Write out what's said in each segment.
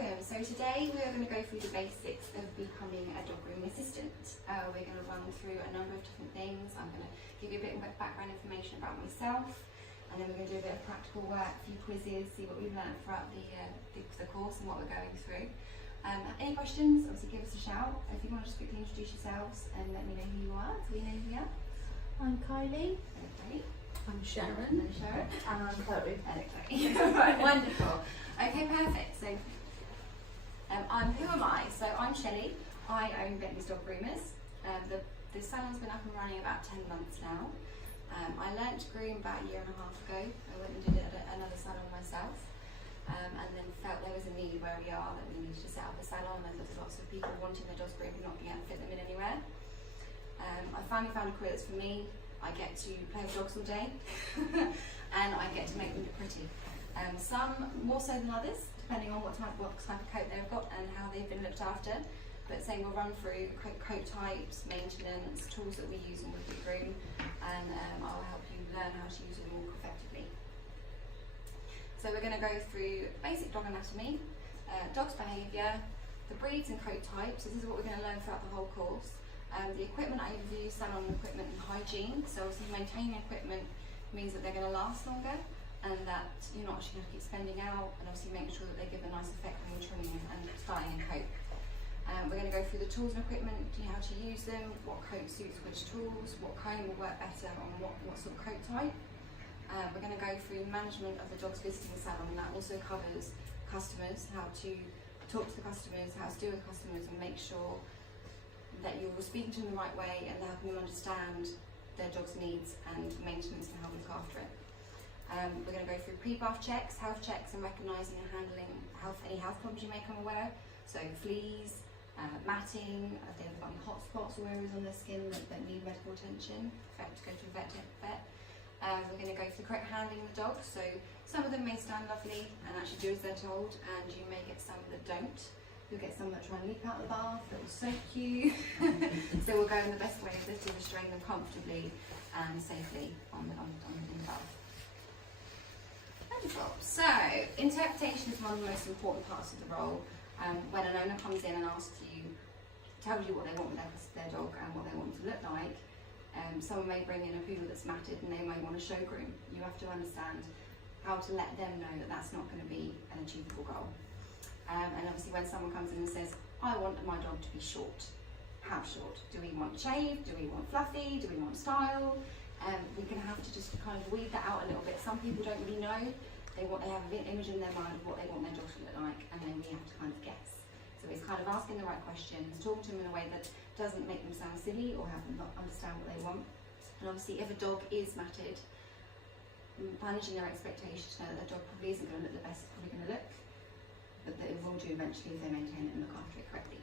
welcome. So today we are going to go through the basics of becoming a dog grooming assistant. We're going to run through a number of different things. I'm going to give you a bit of background information about myself, and then we're going to do a bit of practical work, a few quizzes, see what we've learned throughout the course and what we're going through. Any questions, obviously give us a shout. If you want to just quickly introduce yourselves and let me know who you are, so we know who you are. I'm Kylie. Okay. I'm Sharon. And Sharon. And I'm Chloe. Okay. Right, wonderful. Okay, perfect. So, who am I? So I'm Shelley. I own Bentley's Dog Groomers. The salon's been up and running about 10 months now. I learnt to groom about a year and a half ago. I went and did it at another salon myself, and then felt there was a need where we are that we needed to set up a salon, and there's lots of people wanting their dogs groomed and not being able to fit them in anywhere. I finally found a career that's for me. I get to play with dogs all day, and I get to make them look pretty. Some more so than others, depending on what type of coat they've got and how they've been looked after. But say we'll run through coat types, maintenance, tools that we use in Woodley Groom, and I'll help you learn how to use them more effectively. So we're going to go through basic dog anatomy, dog's behaviour, the breeds and coat types. This is what we're going to learn throughout the whole course. The equipment overview, salon equipment and hygiene. So obviously maintaining equipment means that they're going to last longer, and that you're not actually going to keep spending out, and obviously make sure that they give a nice effect when you're trimming and styling a coat. We're going to go through the tools and equipment, how to use them, what coat suits which tools, what comb will work better on what sort of coat type. We're going to go through management of the dog's visiting salon, and that also covers customers, how to talk to the customers, how to deal with customers, and make sure that you're speaking to them the right way and helping them understand their dog's needs and maintenance and how to look after it. We're going to go through pre-bath checks, health checks, and recognising and handling any health problems you may come aware. So fleas, matting, if they've got any hot spots or areas on their skin that need medical attention, go to a vet. We're going to go for the correct handling of the dog. So some of them may stand lovely and actually do as they're told, and you may get some that don't. You'll get some that try and leap out of the bath, that will soak you. So we'll go in the best way of this to restrain them comfortably and safely in the bath. Wonderful. So, interpretation is one of the most important parts of the role. When an owner comes in and tells you what they want with their dog and what they want it to look like, someone may bring in a poodle that's matted and they may want to show groom. You have to understand how to let them know that that's not going to be an achievable goal. And obviously when someone comes in and says, I want my dog to be short, how short? Do we want shaved? Do we want fluffy? Do we want style? We're going to have to just kind of weed that out a little bit. Some people don't really know. They have an image in their mind of what they want their dog to look like, and then we have to kind of guess. So it's kind of asking the right questions, talking to them in a way that doesn't make them sound silly or have them not understand what they want. And obviously if a dog is matted, managing their expectations to know that their dog probably isn't going to look the best it's probably going to look, but that it will do eventually if they maintain it and look after it correctly.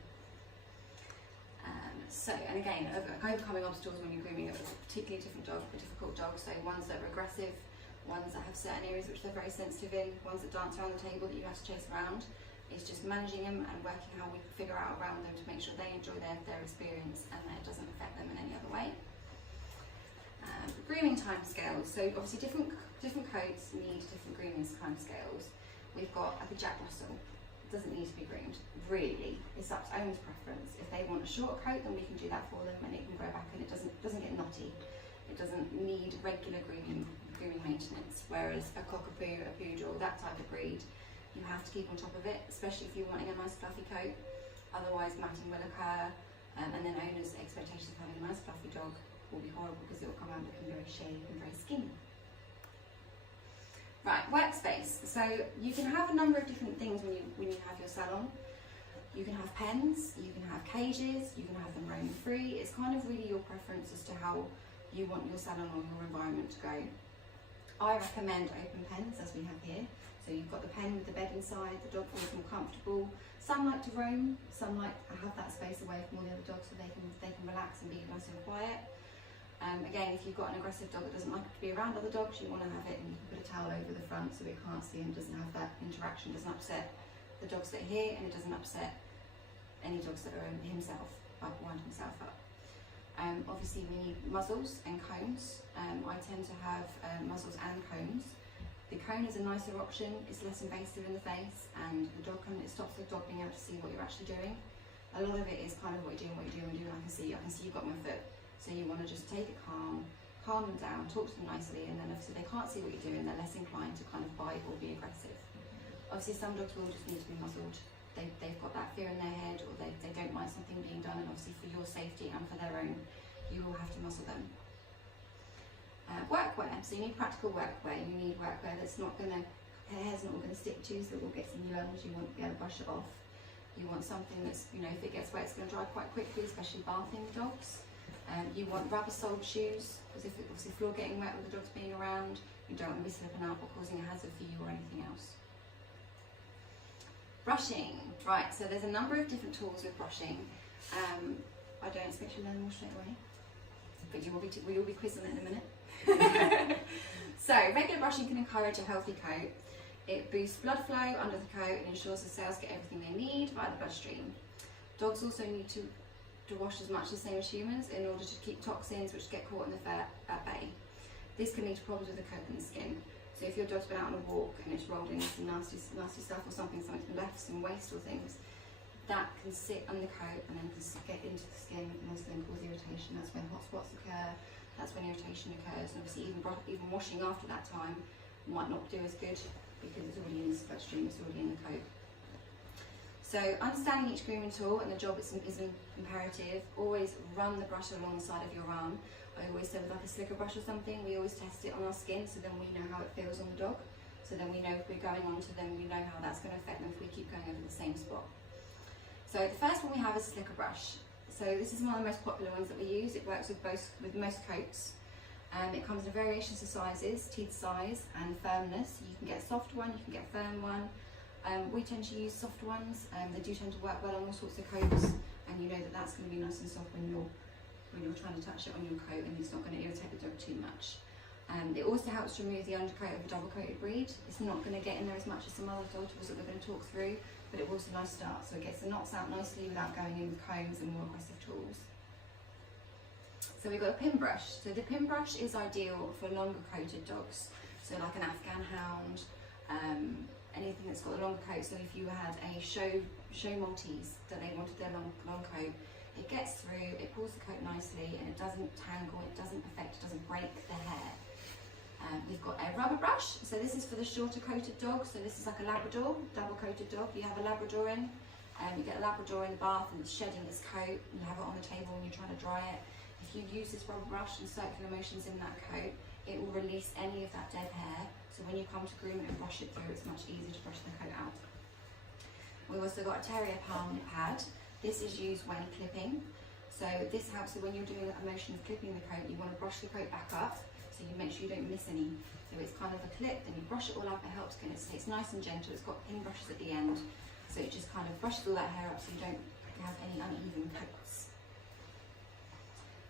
And again, overcoming obstacles when you're grooming a particularly difficult dog, so ones that are aggressive, ones that have certain areas which they're very sensitive in, ones that dance around the table that you have to chase around. It's just managing them and working how we figure out around them to make sure they enjoy their experience and that it doesn't affect them in any other way. Grooming timescales. So obviously different coats need different grooming timescales. We've got like a Jack Russell. Doesn't need to be groomed, really. It's up to owner's preference. If they want a short coat, then we can do that for them, and it can grow back and it doesn't get knotty. It doesn't need regular grooming maintenance. Whereas a cockapoo, a poodle, that type of breed, you have to keep on top of it, especially if you're wanting a nice fluffy coat. Otherwise, matting will occur, and then owners' expectations of having a nice fluffy dog will be horrible because it will come out looking very shaved and very skinny. Right, workspace. So you can have a number of different things when you have your salon. You can have pens, you can have cages, you can have them roaming free. It's kind of really your preference as to how you want your salon or your environment to go. I recommend open pens, as we have here. So you've got the pen with the bed inside, the dog feels more comfortable. Some like to roam, some like to have that space away from all the other dogs so they can relax and be nice and quiet. Again, if you've got an aggressive dog that doesn't like to be around other dogs, you want to have it and you can put a towel over the front so it can't see and doesn't have that interaction, doesn't upset the dogs that are here, and it doesn't upset any dogs that are himself, wind himself up. Obviously we need muzzles and combs. I tend to have muzzles and combs. The cone is a nicer option, it's less invasive in the face, and the dog it stops the dog being able to see what you're actually doing. A lot of it is kind of what you're doing, I can see you've got my foot. So you want to just take it calm them down, talk to them nicely, and then obviously they can't see what you're doing, they're less inclined to kind of bite or be aggressive. Obviously some dogs will just need to be muzzled. They've got that fear in their head, or they don't like something being done, and obviously for your safety and for their own, you will have to muzzle them. Workwear, so you need practical workwear. You need workwear that's not going to, hair's not going to stick to, so it will get some lungs, you want to be able to brush it off. You want something that's, you know, if it gets wet, it's going to dry quite quickly, especially bathing dogs. You want rubber-soled shoes, because if you're getting wet with the dogs being around, you don't want to be slipping out or causing a hazard for you or anything else. Brushing, right, so there's a number of different tools with brushing. I don't expect you to learn more straight away, but we will be quizzing it in a minute. So, regular brushing can encourage a healthy coat. It boosts blood flow under the coat and ensures the cells get everything they need via the bloodstream. Dogs also need to wash as much the same as humans in order to keep toxins which get caught in the fur at bay. This can lead to problems with the coat and the skin. So if your dog's been out on a walk and it's rolled in some nasty stuff or something's been left, some waste or things, that can sit on the coat and then can get into the skin and also then cause irritation. That's when hot spots occur, that's when irritation occurs, and obviously even washing after that time might not do as good because it's already in the bloodstream, it's already in the coat. So understanding each grooming tool and the job is imperative. Always run the brush along the side of your arm. I always say with like a slicker brush or something, we always test it on our skin so then we know how it feels on the dog. So then we know if we're going on to them, we know how that's going to affect them if we keep going over the same spot. So the first one we have is a slicker brush. So this is one of the most popular ones that we use. It works with most coats. It comes in variations of sizes, teeth size and firmness. You can get a soft one, you can get a firm one. We tend to use soft ones. They do tend to work well on all sorts of coats, and you know that that's going to be nice and soft when you're trying to touch it on your coat, and it's not going to irritate the dog too much. It also helps to remove the undercoat of a double-coated breed. It's not going to get in there as much as some other dog tools that we're going to talk through, but it was a nice start. So it gets the knots out nicely without going in with combs and more aggressive tools. So we've got a pin brush. So the pin brush is ideal for longer coated dogs. So like an Afghan hound, anything that's got a longer coat. So if you had a show Maltese that they wanted their long coat, it gets through, it pulls the coat nicely, and it doesn't tangle, it doesn't affect, it doesn't break the hair. You've got a rubber brush. So this is for the shorter coated dog. So this is like a Labrador, double coated dog. You have a Labrador in, you get a Labrador in the bath and it's shedding its coat, and you have it on the table when you're trying to dry it. If you use this rubber brush and circular motions in that coat, it will release any of that dead hair. So when you come to groom it and brush it through, it's much easier to brush the coat out. We've also got a Terrier palm pad. This is used when clipping. So this helps, so when you're doing a motion of clipping the coat, you want to brush the coat back up, so you make sure you don't miss any. So it's kind of a clip, then you brush it all up, it helps, and it's nice and gentle. It's got pin brushes at the end, so it just kind of brushes all that hair up so you don't have any uneven coats.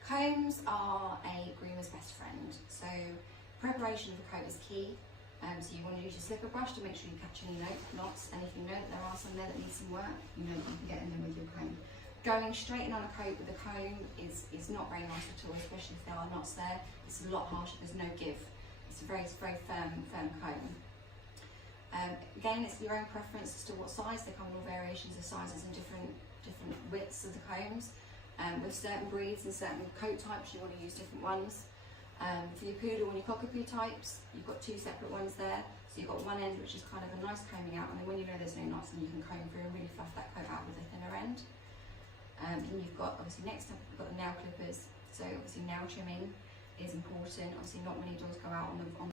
Combs are a groomer's best friend. So preparation of the coat is key. So you want to use your slipper brush to make sure you catch any knots, and if you know that there are some there that need some work, you know that you can get in there with your comb. Going straight in on a coat with a comb is not very nice at all, especially if there are knots there. It's a lot harsher, there's no give. It's a very firm comb. Again, it's your own preference as to what size. There come in all variations of sizes and different widths of the combs. With certain breeds and certain coat types, you want to use different ones. For your poodle and your cockapoo types, you've got two separate ones there. So you've got one end which is kind of a nice combing out, and then when you know there's no knots, then you can comb through and really fluff that coat out with a thinner end. And you've got, obviously next up, you've got the nail clippers. So obviously nail trimming is important. Obviously not many dogs go out on